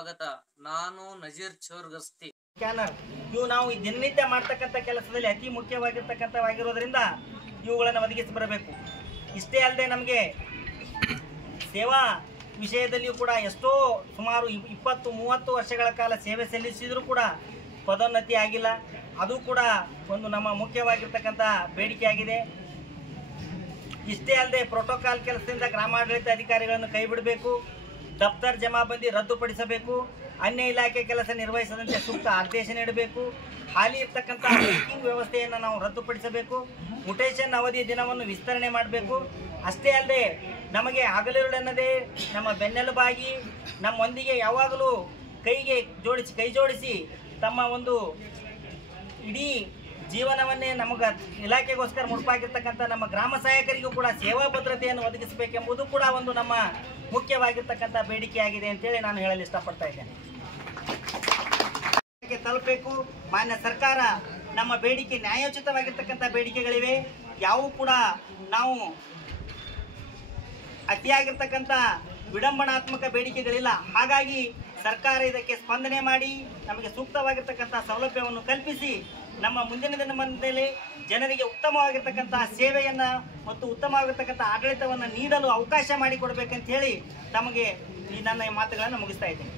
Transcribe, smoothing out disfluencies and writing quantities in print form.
ಸ್ವಾಗತ. ನಾನು ನಜೀರ್ ಚೋರ್ಗಸ್ತಿ. ಸ್ಕ್ಯಾನರ್ ಇವು ನಾವು ದಿನನಿತ್ಯ ಮಾಡ್ತಕ್ಕಂಥ ಕೆಲಸದಲ್ಲಿ ಅತಿ ಮುಖ್ಯವಾಗಿರ್ತಕ್ಕಂಥವಾಗಿರೋದ್ರಿಂದ ಇವುಗಳನ್ನು ಒದಗಿಸಿ ಬರಬೇಕು. ಇಷ್ಟೇ ಅಲ್ಲದೆ ನಮಗೆ ಸೇವಾ ವಿಷಯದಲ್ಲಿಯೂ ಕೂಡ ಎಷ್ಟೋ ಸುಮಾರು 20-30 ವರ್ಷಗಳ ಕಾಲ ಸೇವೆ ಸಲ್ಲಿಸಿದರೂ ಕೂಡ ಪದೋನ್ನತಿ ಆಗಿಲ್ಲ. ಅದು ಕೂಡ ಒಂದು ನಮ್ಮ ಮುಖ್ಯವಾಗಿರ್ತಕ್ಕಂಥ ಬೇಡಿಕೆಯಾಗಿದೆ. ಇಷ್ಟೇ ಅಲ್ಲದೆ ಪ್ರೋಟೋಕಾಲ್ ಕೆಲಸದಿಂದ ಗ್ರಾಮಾಡಳಿತ ಅಧಿಕಾರಿಗಳನ್ನು ಕೈ ಬಿಡಬೇಕು. ದಫ್ತರ್ ಜಮಾಬಂದಿ ರದ್ದುಪಡಿಸಬೇಕು. ಅನ್ಯ ಇಲಾಖೆ ಕೆಲಸ ನಿರ್ವಹಿಸದಂತೆ ಸೂಕ್ತ ಆದೇಶ ನೀಡಬೇಕು. ಹಾಲಿ ಇರ್ತಕ್ಕಂಥ ಬುಕಿಂಗ್ ವ್ಯವಸ್ಥೆಯನ್ನು ನಾವು ರದ್ದುಪಡಿಸಬೇಕು. ಮುಟೇಷನ್ ಅವಧಿ ದಿನವನ್ನು ವಿಸ್ತರಣೆ ಮಾಡಬೇಕು. ಅಷ್ಟೇ ಅಲ್ಲದೆ ನಮಗೆ ಹಗಲಿರುಳೆನ್ನದೇ ನಮ್ಮ ಬೆನ್ನೆಲುಬಾಗಿ ನಮ್ಮೊಂದಿಗೆ ಯಾವಾಗಲೂ ಕೈ ಜೋಡಿಸಿ ತಮ್ಮ ಒಂದು ಇಡೀ ಜೀವನವನ್ನೇ ನಮಗೆ ಇಲಾಖೆಗೋಸ್ಕರ ಮುಡುಪಾಗಿರ್ತಕ್ಕಂಥ ನಮ್ಮ ಗ್ರಾಮ ಸಹಾಯಕರಿಗೂ ಕೂಡ ಸೇವಾ ಭದ್ರತೆಯನ್ನು ಒದಗಿಸಬೇಕೆಂಬುದು ಕೂಡ ಒಂದು ನಮ್ಮ ಮುಖ್ಯವಾಗಿರ್ತಕ್ಕಂಥ ಬೇಡಿಕೆಯಾಗಿದೆ ಅಂತೇಳಿ ನಾನು ಹೇಳಲು ಇಷ್ಟಪಡ್ತಾ ಇದ್ದೇನೆ. ತಲುಪಬೇಕು. ಮಾನ್ಯ ಸರ್ಕಾರ ನಮ್ಮ ಬೇಡಿಕೆ ನ್ಯಾಯೋಚಿತವಾಗಿರ್ತಕ್ಕಂಥ ಬೇಡಿಕೆಗಳಿವೆ. ಯಾವೂ ಕೂಡ ನಾವು ಅತಿಯಾಗಿರ್ತಕ್ಕಂಥ ವಿಡಂಬನಾತ್ಮಕ ಬೇಡಿಕೆಗಳಿಲ್ಲ. ಹಾಗಾಗಿ ಸರ್ಕಾರ ಇದಕ್ಕೆ ಸ್ಪಂದನೆ ಮಾಡಿ ನಮಗೆ ಸೂಕ್ತವಾಗಿರ್ತಕ್ಕಂಥ ಸೌಲಭ್ಯವನ್ನು ಕಲ್ಪಿಸಿ ನಮ್ಮ ಮುಂದಿನ ದಿನಮಾನದಲ್ಲಿ ಜನರಿಗೆ ಉತ್ತಮವಾಗಿರ್ತಕ್ಕಂಥ ಸೇವೆಯನ್ನು ಮತ್ತು ಉತ್ತಮವಾಗಿರ್ತಕ್ಕಂಥ ಆಡಳಿತವನ್ನು ನೀಡಲು ಅವಕಾಶ ಮಾಡಿಕೊಡ್ಬೇಕಂತ ಹೇಳಿ ತಮಗೆ ಈ ನನ್ನ ಮಾತುಗಳನ್ನು ಮುಗಿಸ್ತಾ ಇದ್ದೇನೆ.